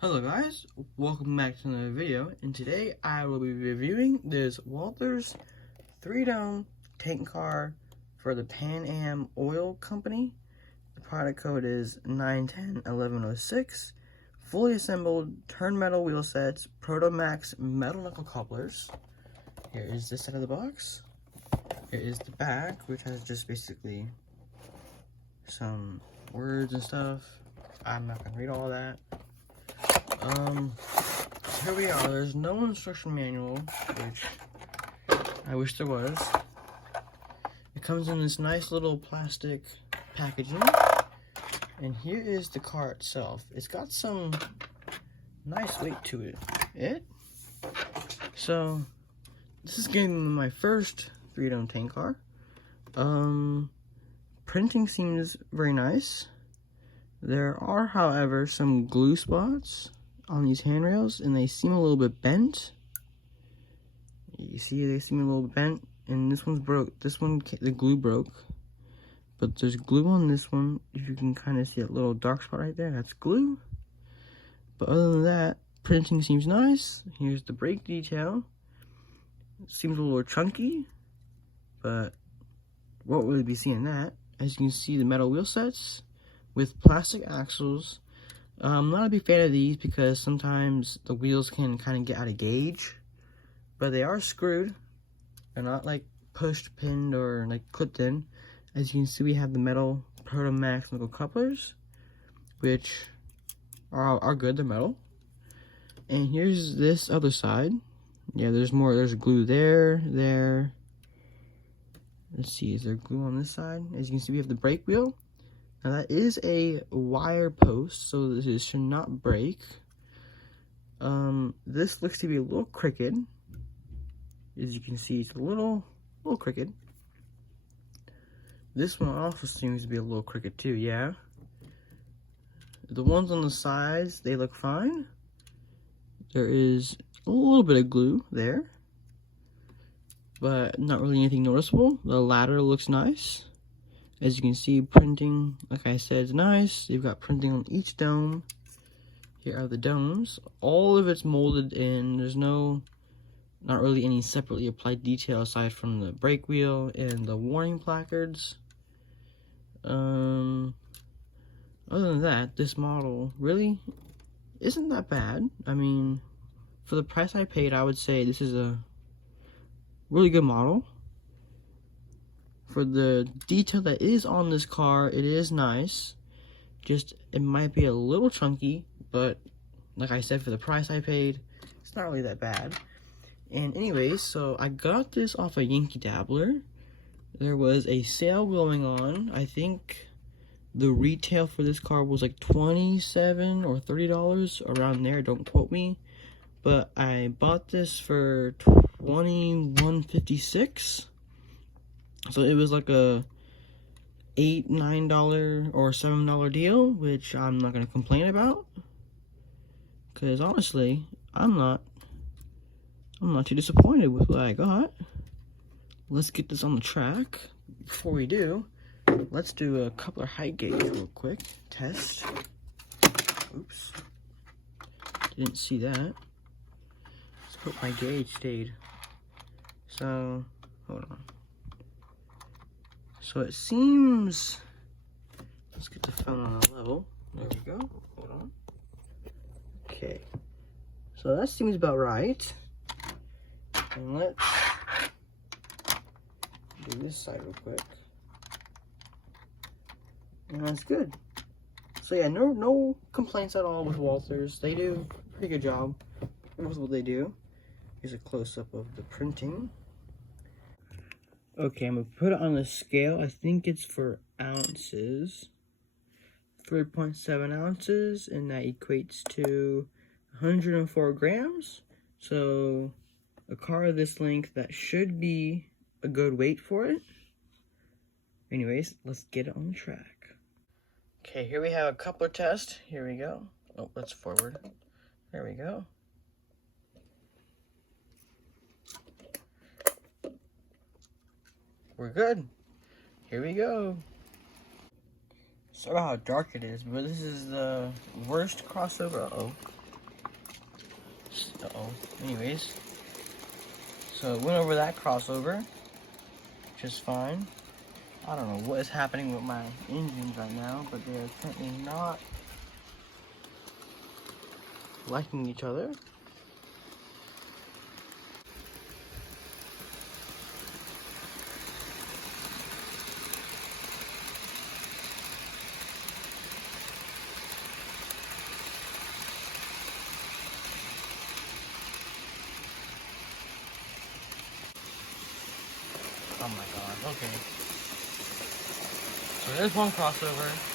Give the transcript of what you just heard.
Hello guys, welcome back to another video, and today I will be reviewing this Walthers 3-dome tank car for the Pan Am Oil Company. The product code is 9101106. Fully assembled turn metal wheel sets, Proto Max metal knuckle couplers. Here is this side of the box. Here is the back, which has just basically some words and stuff. I'm not gonna read all of that. Here we are. There's no instruction manual, which I wish there was. It comes in this nice little plastic packaging, and here is the car itself. It's got some nice weight to it. So this is getting my first 3-dome tank car. Printing seems very nice. There are, however, some glue spots on these handrails, and they seem a little bit bent. You see, they seem a little bit bent, and this one's broke. This one, the glue broke, but there's glue on this one. If you can kind of see that little dark spot right there, that's glue. But other than that, printing seems nice. Here's the brake detail. It seems a little chunky, but won't really be seeing that. As you can see, the metal wheel sets with plastic axles. I'm not a big fan of these because sometimes the wheels can kind of get out of gauge, but they are screwed. They're not like pushed, pinned, or like clipped in. As you can see, we have the metal Proto Max knuckle couplers, which are good. They're metal. And here's this other side. Yeah, there's more. There's glue there. Let's see, is there glue on this side? As you can see, we have the brake wheel. Now that is a wire post, so this should not break. This looks to be a little crooked. As you can see, it's a little crooked. This one also seems to be a little crooked too, yeah. The ones on the sides, they look fine. There is a little bit of glue there, but not really anything noticeable. The ladder looks nice. As you can see, printing, like I said, is nice. You've got printing on each dome. Here are the domes. All of it's molded in. There's not really any separately applied detail aside from the brake wheel and the warning placards. Other than that, this model really isn't that bad. I mean, for the price I paid, I would say this is a really good model. For the detail that is on this car, it is nice. Just, it might be a little chunky, but like I said, for the price I paid, it's not really that bad. And anyways, so I got this off a Yankee Dabbler. There was a sale going on. I think the retail for this car was like $27 or $30, around there, don't quote me. But I bought this for $21.56. So it was like a $8, $9 or $7 deal, which I'm not gonna complain about, because honestly, I'm not too disappointed with what I got. Let's get this on the track. Before we do, let's do a coupler height gauge real quick. Test. Oops. Didn't see that. Let's hope my gauge stayed. So, hold on. So it seems, let's get the phone on a level. There we go. Hold on. Okay. So that seems about right. And let's do this side real quick. And that's good. So yeah, no complaints at all with Walthers. They do a pretty good job with what they do. Here's a close-up of the printing. Okay, I'm gonna put it on the scale. I think it's for ounces. 3.7 ounces, and that equates to 104 grams. So a car of this length, that should be a good weight for it. Anyways, let's get it on the track. Okay, here we have a coupler test. Here we go. Oh, let's forward. There we go. We're good. Here we go. Sorry how dark it is, but this is the worst crossover. Uh-oh. Uh-oh. Anyways, so it went over that crossover, just fine. I don't know what is happening with my engines right now, but they are currently not liking each other. Oh my god, okay. So there's one crossover.